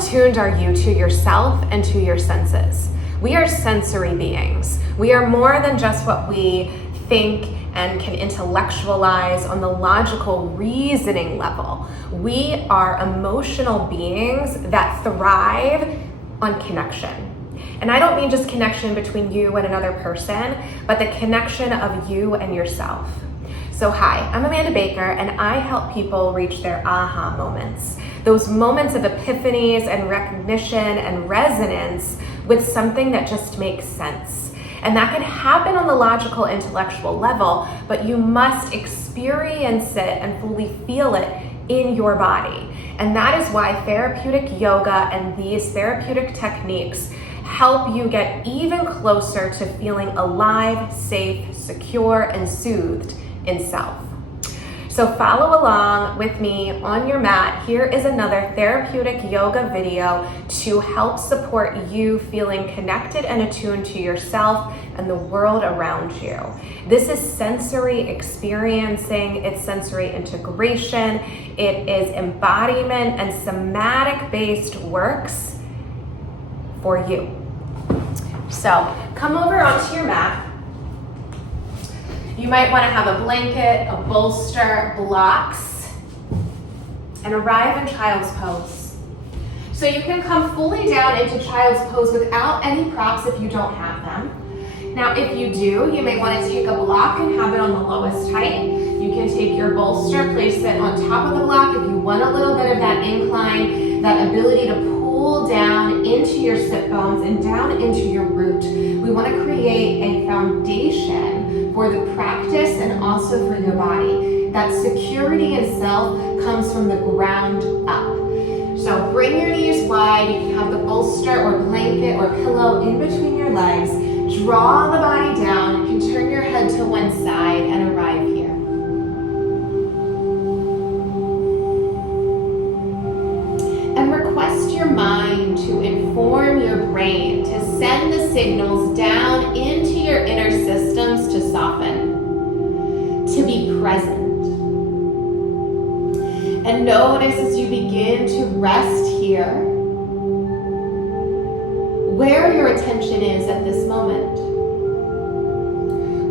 attuned are you to yourself and to your senses? We are sensory beings. We are more than just what we think and can intellectualize on the logical reasoning level. We are emotional beings that thrive on connection. And I don't mean just connection between you and another person, but the connection of you and yourself. So hi, I'm Amanda Baker, and I help people reach their aha moments. Those moments of epiphanies and recognition and resonance with something that just makes sense. And that can happen on the logical, intellectual level, but you must experience it and fully feel it in your body. And that is why therapeutic yoga and these therapeutic techniques help you get even closer to feeling alive, safe, secure, and soothed in self. So follow along with me on your mat. Here is another therapeutic yoga video to help support you feeling connected and attuned to yourself and the world around you. This is sensory experiencing, it's sensory integration, it is embodiment and somatic based works for you. So come over onto your mat. You might want to have a blanket, a bolster, blocks, and arrive in child's pose. So you can come fully down into child's pose without any props if you don't have them. Now if you do, you may want to take a block and have it on the lowest height. You can take your bolster, place it on top of the block if you want a little bit of that incline, that ability to pull down into your sit bones and down into your root. We want to create a foundation for the practice and also for your body. That security in self comes from the ground up. So bring your knees wide. You can have the bolster or blanket or pillow in between your legs. Draw the body down. You can turn your head to one side and arrive here. And request your mind to inform your brain to send the signals down into your inner systems to soften, to be present. And notice as you begin to rest here, where your attention is at this moment.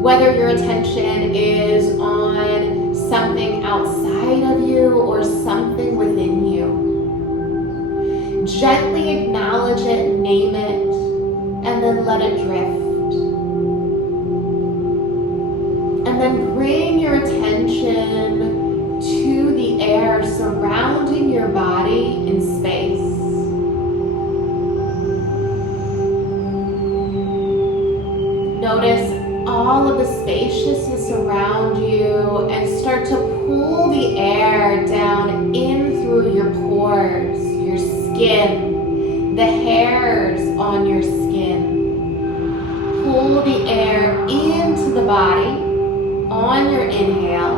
Whether your attention is on something outside of you or something within you. Gently acknowledge it, name it, and then let it drift. And then bring your attention to the air surrounding your body in space. Notice all of the spaciousness around you and start to pull the air down in through your pores, your skin, the hairs on your skin. Pull the air into the body on your inhale,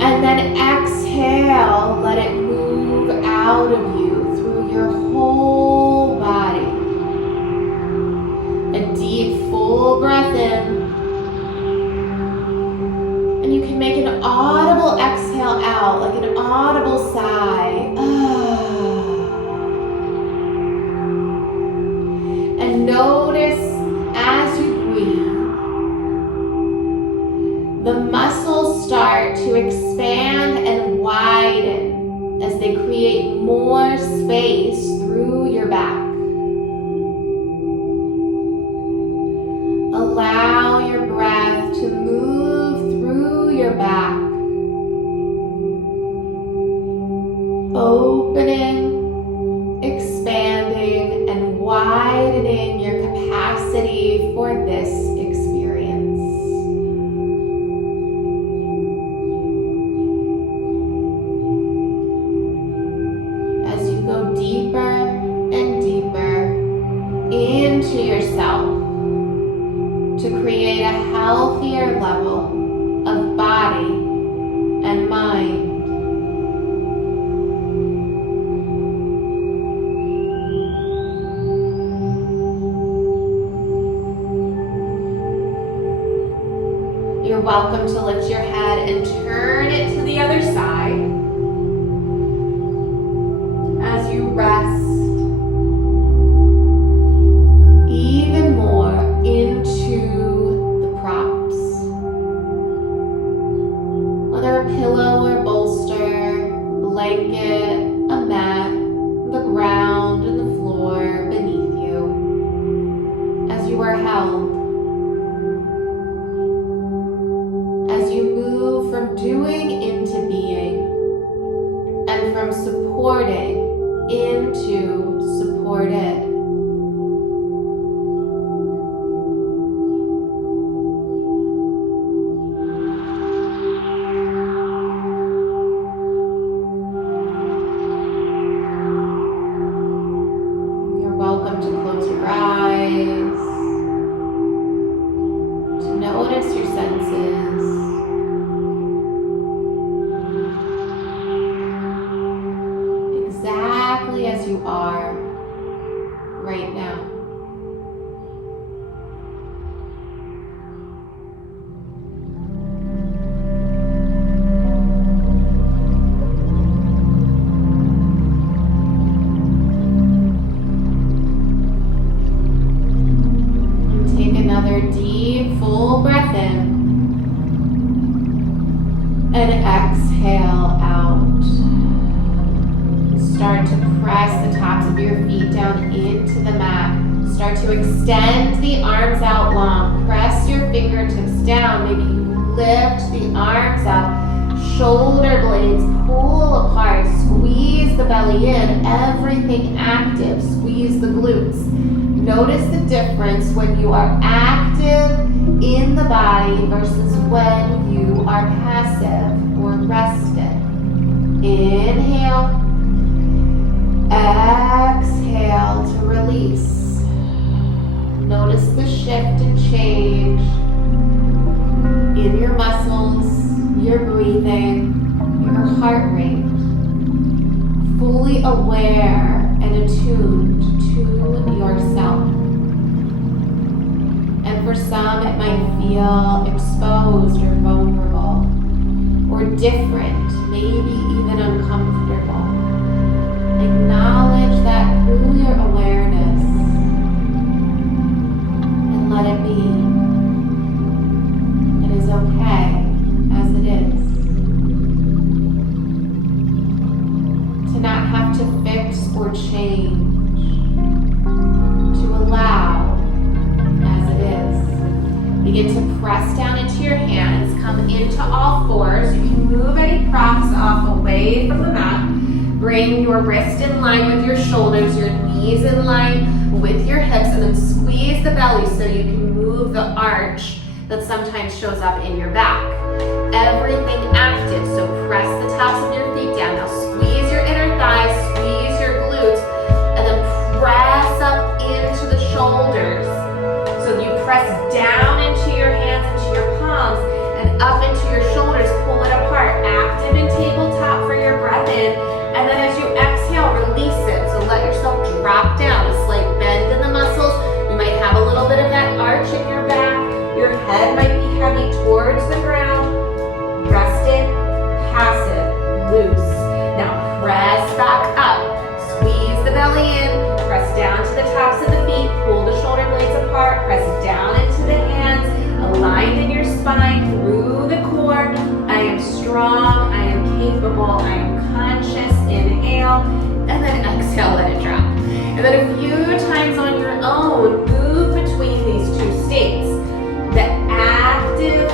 and then exhale, let it move out of you through your whole body. A deep, full breath in, and you can make an audible exhale out, like an audible sigh. And notice as you breathe, the muscles start to expand and widen as they create more space through your back. Allow your breath to move through your back, opening, expanding, and widening your capacity for this experience. As you go deeper and deeper into yourself to create a healthier level of body and mind. You're welcome to lift your head and turn it to the other side. As you blanket, a mat, the ground, and the floor beneath you as you are held. As you move from doing into being, and from supporting into supported. You're welcome to close your eyes, to notice your senses. Exactly as you are right now. And take another deep, full breath in and exhale out. Start to press the tops of your feet down into the mat. Start to extend the arms out long. Press your fingertips down. Maybe you lift the arms up. Shoulder blades pull apart. Squeeze the belly in. Everything active. Squeeze the glutes. Notice the difference when you are active in the body versus when you are passive or rested. Inhale. Exhale to release. Notice the shift and change in your muscles, your breathing, your heart rate. Fully aware and attuned to yourself. And for some, it might feel exposed or vulnerable, or different, maybe even uncomfortable. Acknowledge that through your awareness and let it be. It is okay as it is. To not have to fix or change. To allow as it is. Begin to press down into your hands. Come into all fours. You can move any props off away from the mat. Bring your wrist in line with your shoulders, your knees in line with your hips, and then squeeze the belly so you can move the arch that sometimes shows up in your back. Everything active, so press the tops of your feet down. Now squeeze your inner thighs, squeeze your glutes, and then press up into the shoulders. So you press down into your hands, into your palms, and up into your shoulders, pull it apart. Active in tabletop for your breath in. And then as you exhale, release it. So let yourself drop down, a slight bend in the muscles. You might have a little bit of that arch in your back. Your head might be heavy towards the ground. Rested, passive, loose. Now press back up. Squeeze the belly in. Press down to the tops of the feet. Pull the shoulder blades apart. Press down into the hands. Aligned in your spine through the core. I am strong. I am capable. I am conscious. Inhale, and then exhale, let it drop. And then a few times on your own, move between these two states. The active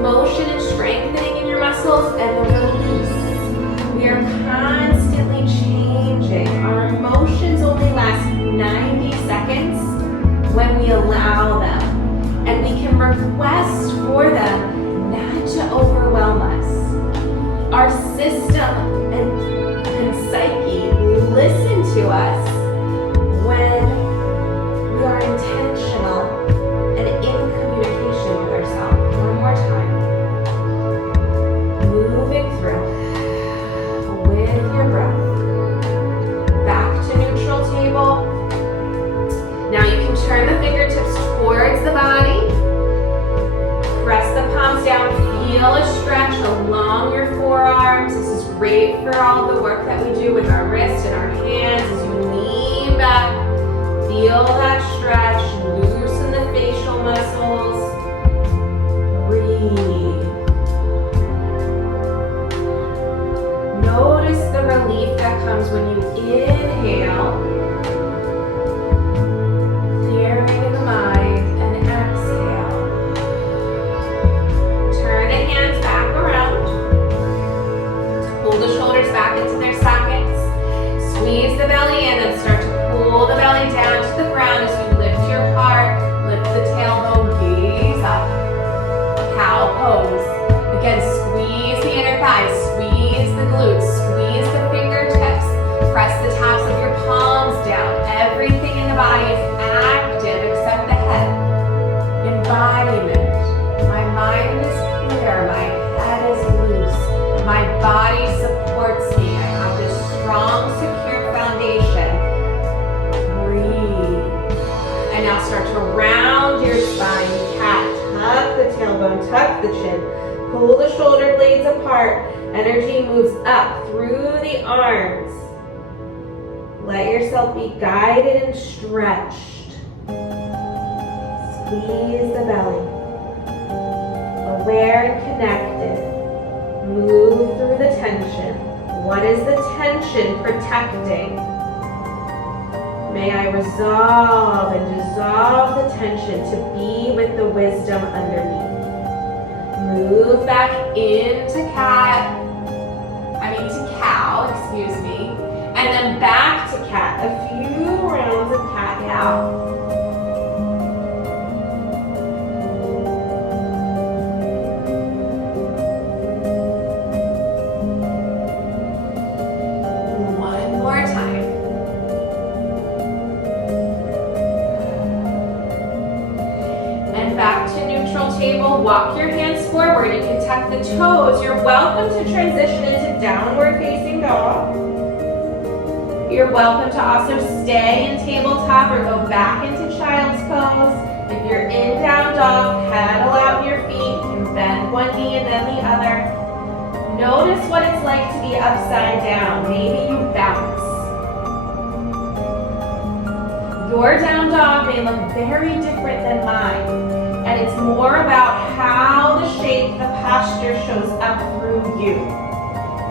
motion and strengthening in your muscles, and the release. We are constantly changing. Our emotions only last 90 seconds when we allow them. And we can request for them not to overwhelm us. Our system and psyche listen to us when we are intentional and in communication with ourselves. One more time. Moving through with your breath. Back to neutral table. Now you can turn the fingertips towards the body. Press the palms down. Feel a stretch along your forearms. This is great for all the work that we do with our wrists and our hands. As you lean back, feel that stretch. Loosen the facial muscles. Breathe. that comes when you inhale, clearing the mind, and exhale. Turn the hands back around. Pull the shoulders back into their sockets. Squeeze the belly in and start to pull the belly down to the ground as you lift your heart, lift the tailbone, gaze up. Cow pose. Again, squeeze the inner thighs, squeeze the glutes, squeeze the fingertips, press the tops of your palms down. Everything in the body is active except the head. Embodiment. My mind is clear, my head is loose, my body supports me. I have this strong, secure foundation. Breathe. And now start to round your spine. Cat. Tuck the tailbone, tuck the chin. Pull the shoulder blades apart. Energy moves up through the arms. Let yourself be guided and stretched. Squeeze the belly. Aware and connected. Move through the tension. What is the tension protecting? May I resolve and dissolve the tension to be with the wisdom underneath. Move back into cow, excuse me. And then back to cat. A few rounds of cat-cow. One more time. And back to neutral table. Walk your hands forward. You can tuck the toes. You're welcome to transition into downward facing dog. You're welcome to also stay in tabletop or go back into child's pose. If you're in down dog, pedal out your feet. You can bend one knee and then the other. Notice what it's like to be upside down. Maybe you bounce. Your down dog may look very different than mine. And it's more about how the shape, the posture shows up through you.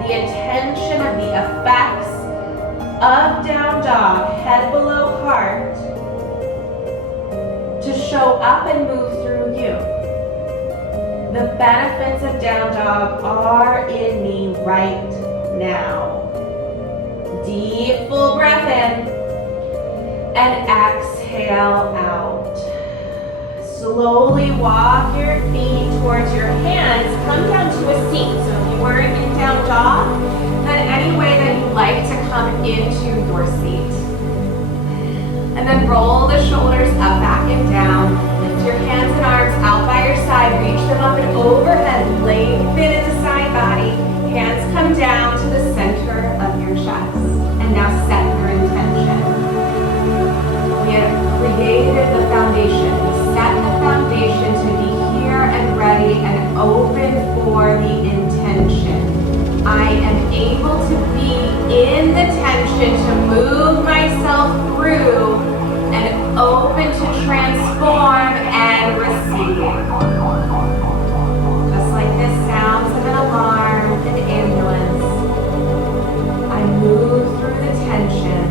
The intention of the effects of down dog, head below heart, to show up and move through you. The benefits of down dog are in me right now. Deep, full breath in, and exhale out. Slowly walk your feet towards your hands. Come down to a seat. So if you weren't in down dog, then any way that you'd like to come into your seat. And then roll the shoulders up, back, and down. Lift your hands and arms out by your side. Reach them up and overhead. Lengthen in the side body. Hands come down to the center of your chest. And now set your intention. We have created the foundation. Set the foundation to be here and ready and open for the intention. I am able to be in the tension to move myself through and open to transform and receive. Just like the sounds of an alarm, an ambulance, I move through the tension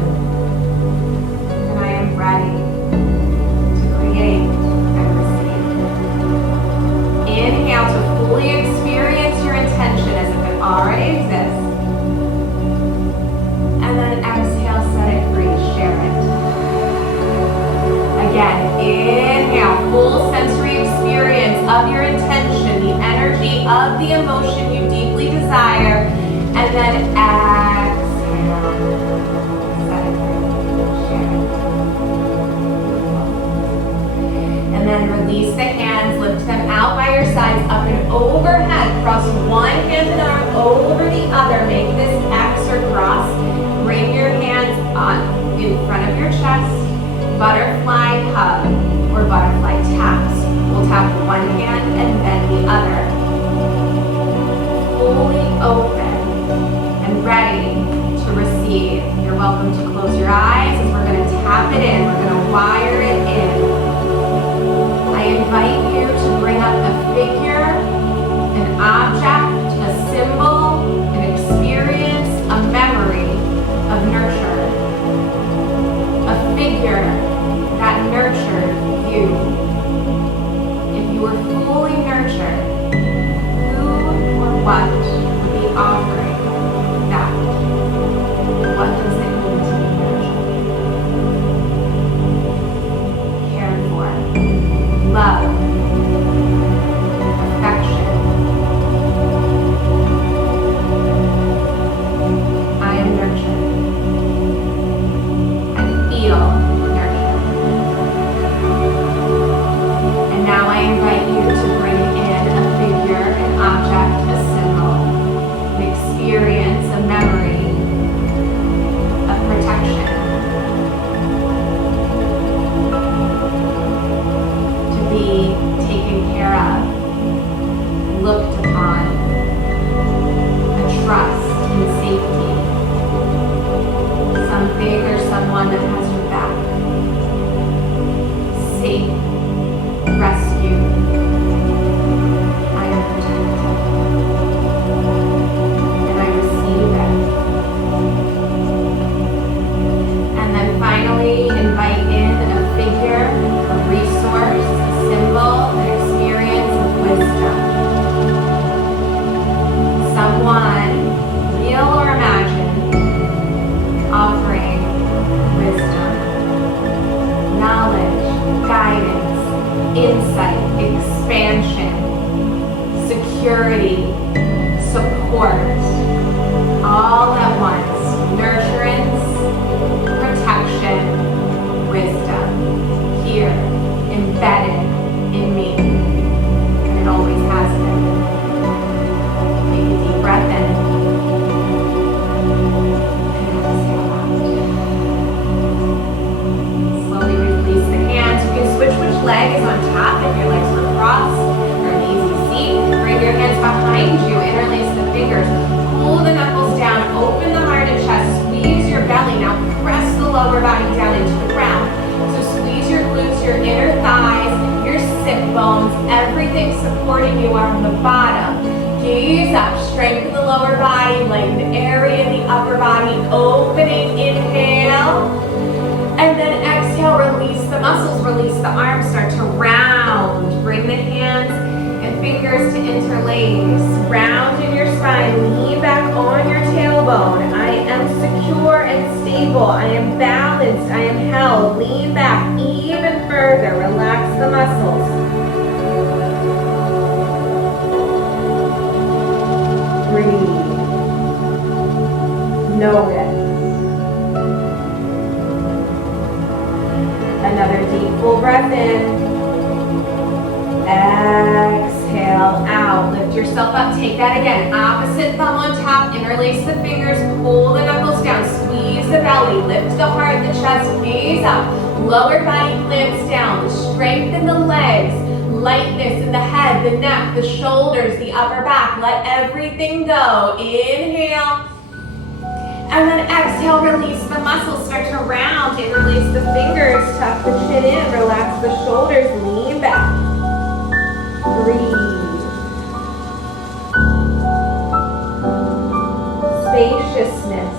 and I am ready to create. Inhale to fully experience your intention as if it already exists. And then exhale, set it free, share it. Again, inhale, full sensory experience of your intention, the energy of the emotion you deeply desire. And then exhale, set it free, share it. And then release the hands, lift them out by your sides, up and overhead. Cross one hand and arm over the other. Make this X or cross. Bring your hands on in front of your chest. Butterfly hug or butterfly taps. We'll tap one hand and then the other. Fully open and ready to receive. You're welcome to close your eyes as we're going to tap it in. We're going to wire it in. I invite you to bring up a figure, an object, a symbol, an experience, a memory opening, inhale. And then exhale, release the muscles, release the arms, start to round. Bring the hands and fingers to interlace. Round in your spine, lean back on your tailbone. I am secure and stable. I am balanced, I am held. Lean back even further, relax the muscles. Breathe. Notice. Another deep full breath in. Exhale out. Lift yourself up. Take that again. Opposite thumb on top. Interlace the fingers. Pull the knuckles down. Squeeze the belly. Lift the heart, the chest. Gaze up. Lower body clamps down. Strengthen the legs. Lightness in the head, the neck, the shoulders, the upper back. Let everything go. Inhale. And then exhale, release the muscles, start to round, interlace the fingers, tuck the chin in, relax the shoulders, lean back. Breathe. Spaciousness.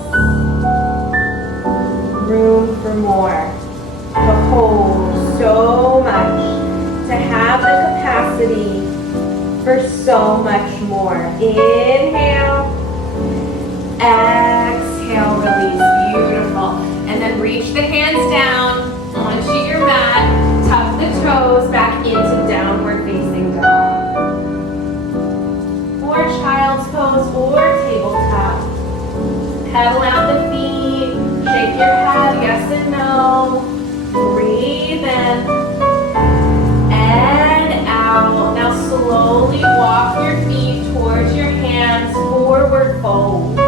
Room for more. To hold so much. To have the capacity for so much more. Inhale. Exhale, release, beautiful. And then reach the hands down onto your mat, tuck the toes back into downward facing dog. Or child's pose or tabletop. Pedal out the feet, shake your head, yes and no. Breathe in and out. Now slowly walk your feet towards your hands, forward fold.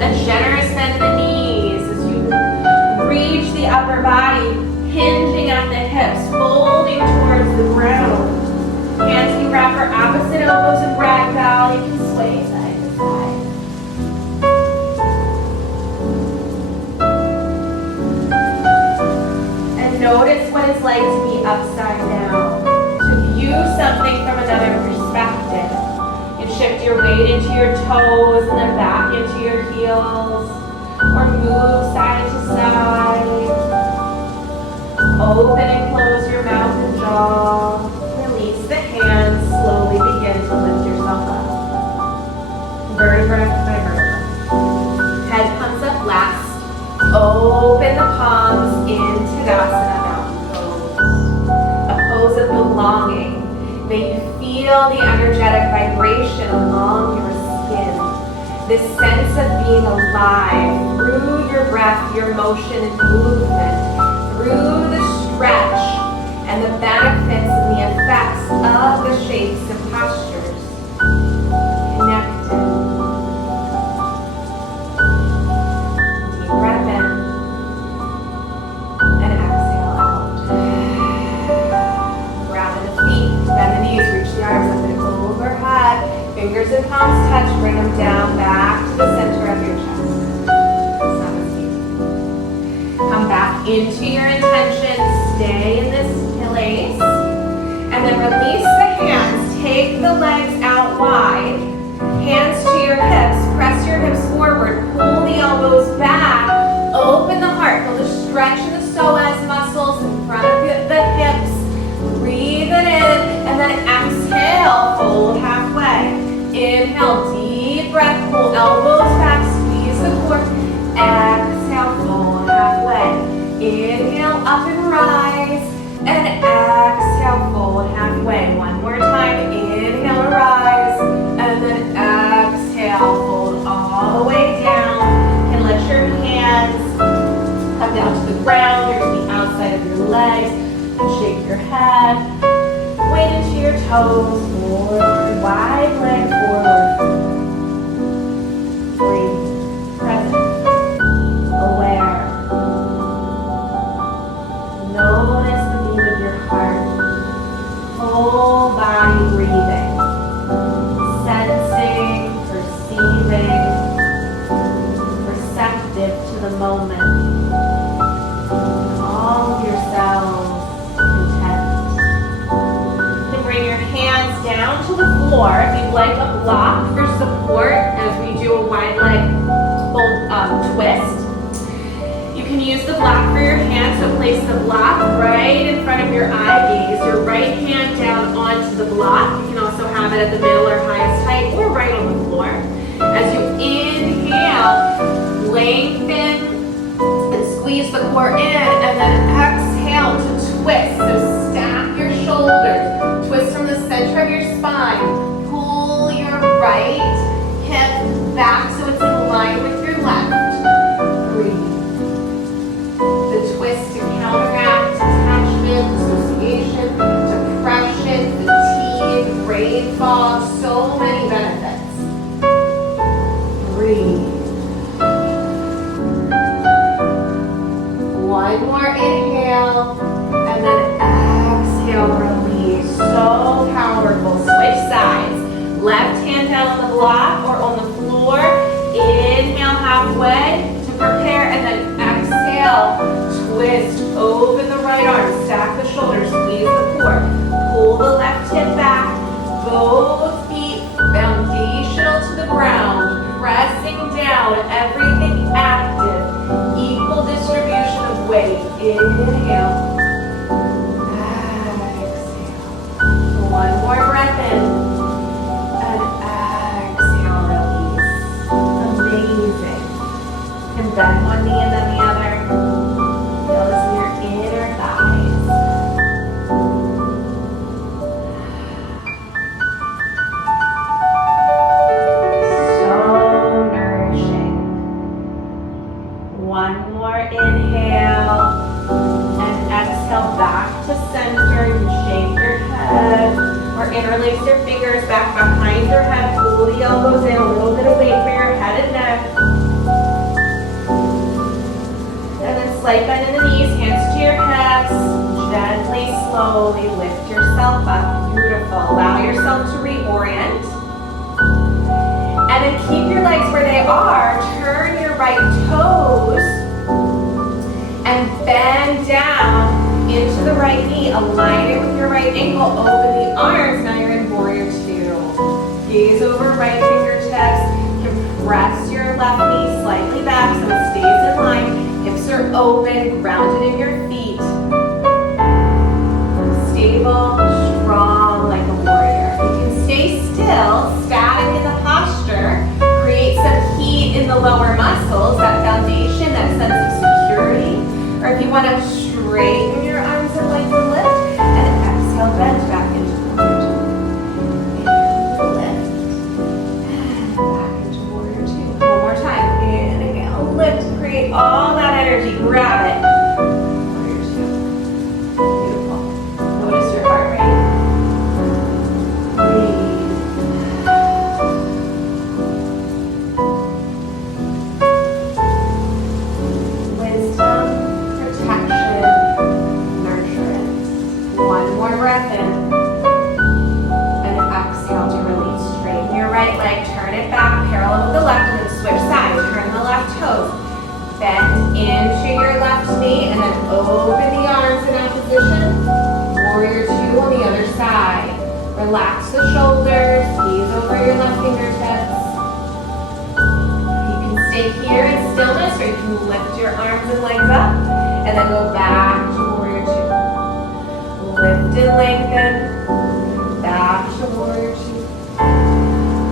A generous bend in the knees as you reach the upper body, hinging at the hips, folding towards the ground. Hands can wrap for opposite elbows in ragdoll. You can sway side to side. And notice what it's like to be upside down, to view something from another perspective. Shift your weight into your toes and then back into your heels. Or move side to side. Open and close your mouth and jaw. Release the hands. Slowly begin to lift yourself up. Vertebra by vertebra. Head comes up last. Open the palms into Tadasana, mountain pose. A pose of belonging. May you feel the energetic vibration along your skin. This sense of being alive through your breath, your motion and movement, through the stretch and the benefits and the effects of the shapes and postures. Connected. Deep breath in and exhale out. Ground the feet, bend the knees, reach the arms up and overhead. Fingers and palms touch, bring them down back to the center of your chest. Come back into your intention, stay in this place, and then release the hands. Take the legs out wide, hands to your hips, press your hips forward, pull the elbows back, open the heart, feel the stretch in the psoas muscles in front of the hips. Breathe it in, and then exhale, fold halfway. Inhale, deep breath, pull elbows back, squeeze the core. Exhale, fold halfway. Inhale, up and rise, and exhale, fold halfway. One more time, inhale, rise, and then exhale, fold all the way down. And let your hands come down to the ground or to the outside of your legs. Shake your head, weight into your toes, forward, wide leg forward. Breathe, present, aware. Notice the beat of your heart, whole body breathing, sensing, perceiving, receptive to the moment. All of your cells. Down to the floor. If you'd like a twist. You can use the block for your hand, so place the block right in front of your eye gaze. Your right hand down onto the block. You can also have it at the middle or highest height or right on the floor. As you inhale, lengthen and squeeze the core in, and then exhale to twist. So stack your shoulders, twist from the center of your spine, pull your right hip back so it's in line with your left. Breathe. The twist to counteract attachment, dissociation, depression, fatigue, brain fog, so many benefits. Breathe. One more inhale, and then exhale, release. So powerful. Switch sides. Left hand down on the block or on the floor. Inhale halfway to prepare, and then exhale. Twist, open the right arm, stack the shoulders, squeeze the core. Pull the left hip back. Both feet foundational to the ground. Pressing down, everything active. Equal distribution of weight. Inhale. Exhale. One more breath in. And exhale, release. Amazing. And bend one knee and then the other. Feel this in your inner thighs. So nourishing. One more inhale. And exhale back to center. You can shake your head or interlace your fingers back behind your head. Pull the elbows in, a little bit of weight for your head and neck. And then slight bend in the knees, hands to your hips. Gently, slowly lift yourself up. Beautiful. Allow yourself to reorient. And then keep your legs where they are. Turn your right toes and bend down into the right knee. Align it with your right ankle. Open the arms. Now you're in warrior two. Gaze over right fingertips. Compress your left knee slightly back so it stays in line. Hips are open, grounded in your feet. Stable, strong like a warrior. You can stay still, static in the posture. Create some heat in the lower muscles, that foundation, that sense of security. Or if you want to straighten your arms and legs and lift, and exhale, bend back into warrior two. Inhale, lift, and back into warrior two. One more time. Inhale, lift, create all that energy. Grab it. Warrior two. Beautiful. Notice your heart rate. Breathe. Wisdom, protection, nurturance. One more breath in. And exhale to release. Straighten your right leg. Turn it back parallel with the left, and then switch sides. Turn the left toes. Bend into your left knee, and then open the arms in that position. Warrior two on the other side. Relax the shoulders. Gaze over your left fingertips. You can stay here in stillness, or you can lift your arms and legs up, and then go back to warrior two. Lift and lengthen. Back to warrior two.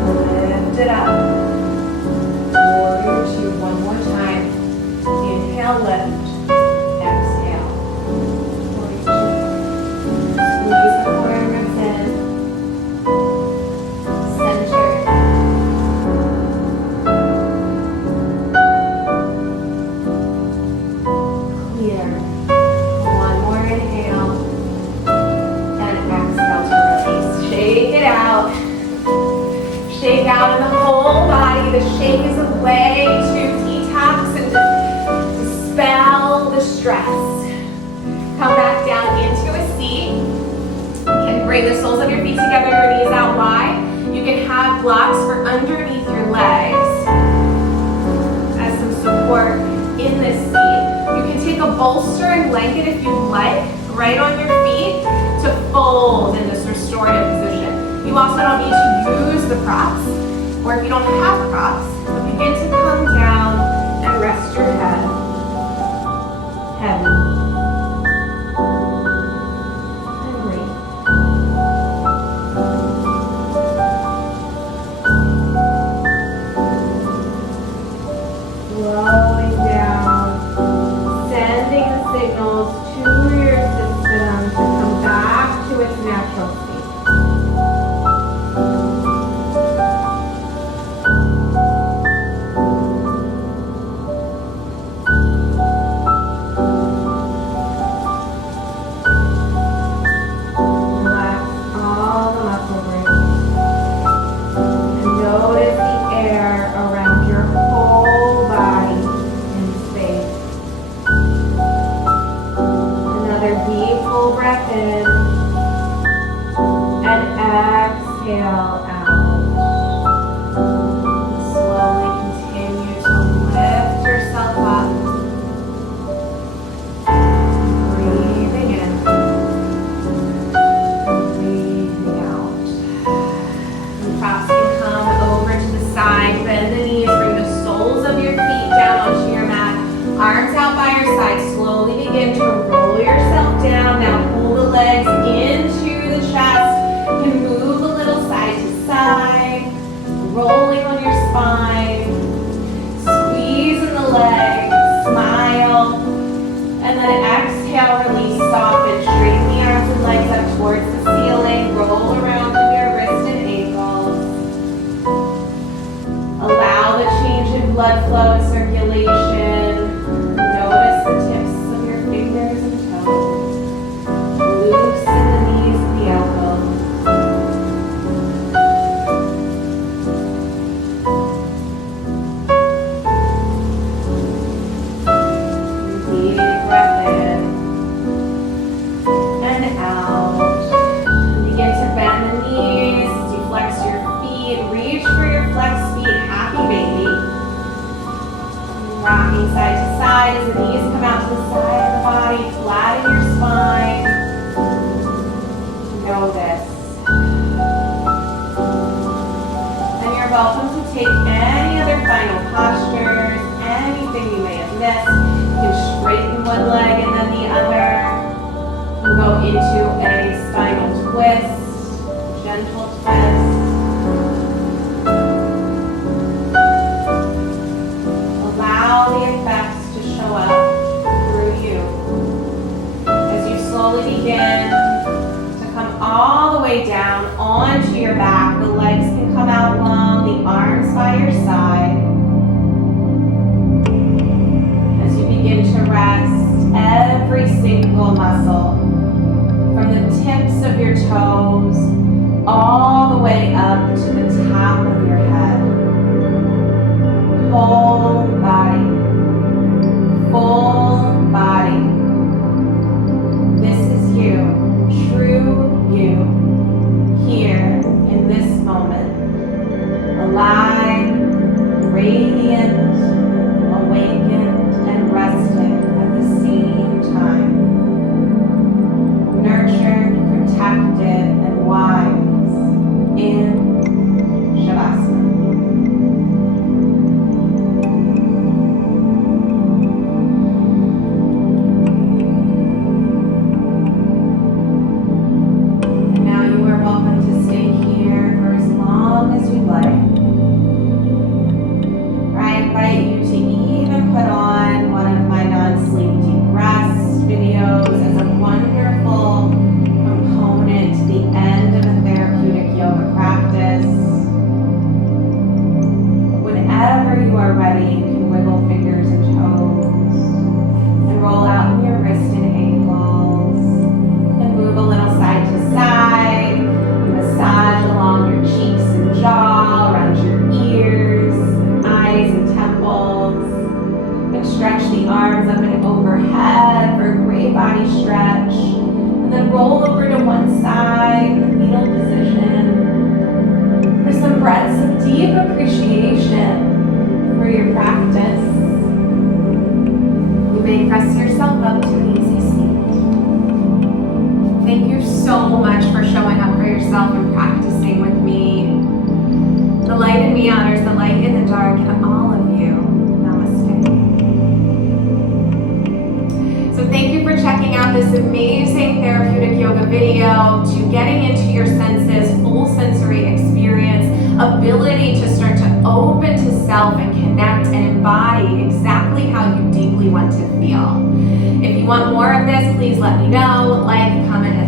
Lift it up. Warrior two. One more time. Inhale, lift. Exhale. Warrior two. Squeeze the forearms in. Center. Clear. One more inhale. And exhale to release. Shake it out. Shake out in the whole body. The shake is a way to detox and dispel the stress. Come back down into a seat. You can bring the soles of your feet together, your knees out wide. You can have blocks for underneath your legs as some support in this seat. You can take a bolster and blanket if you'd like, right on your feet to fold in this restorative position. You also don't need to use the props, or if you don't have props, begin to come down and rest slowing down, sending the signals to your system to come back to its natural state. Exhale out. Slowly continue to lift yourself up. Breathing in. Breathing out. And perhaps you can come over to the side, bend the knees, bring the soles of your feet down onto your mat. Arms out by your side. Slowly begin to roll yourself down. Now pull the legs into the chest. You can move a little side to side, rolling on your spine, squeeze in the legs, smile, and then exhale, release, soften, straighten the arms and legs up towards the ceiling, roll around with your wrists and ankles. Allow the change in blood flow and circulation. Notice the tips of your fingers and toes. Loosen the knees and the elbows. Rocking side to side as the knees come out to the side of the body, flatten your spine. Know this. And you're welcome to take any other final postures, anything you may have missed. You can straighten one leg and then the other. Go into a spinal twist, gentle twist. Allow the effects to show up through you. As you slowly begin to come all the way down onto your back, the legs can come out long, the arms by your side. As you begin to rest every single muscle, from the tips of your toes all the way up to the top of your head. Whole body, full body. This is you, true you, here in this moment. Alive, radiant, awakened, and resting at the same time. Nurtured, protected, and wise in Shavasana. This amazing therapeutic yoga video, to getting into your senses, full sensory experience, ability to start to open to self and connect and embody exactly how you deeply want to feel. If you want more of this, please let me know. Like, comment,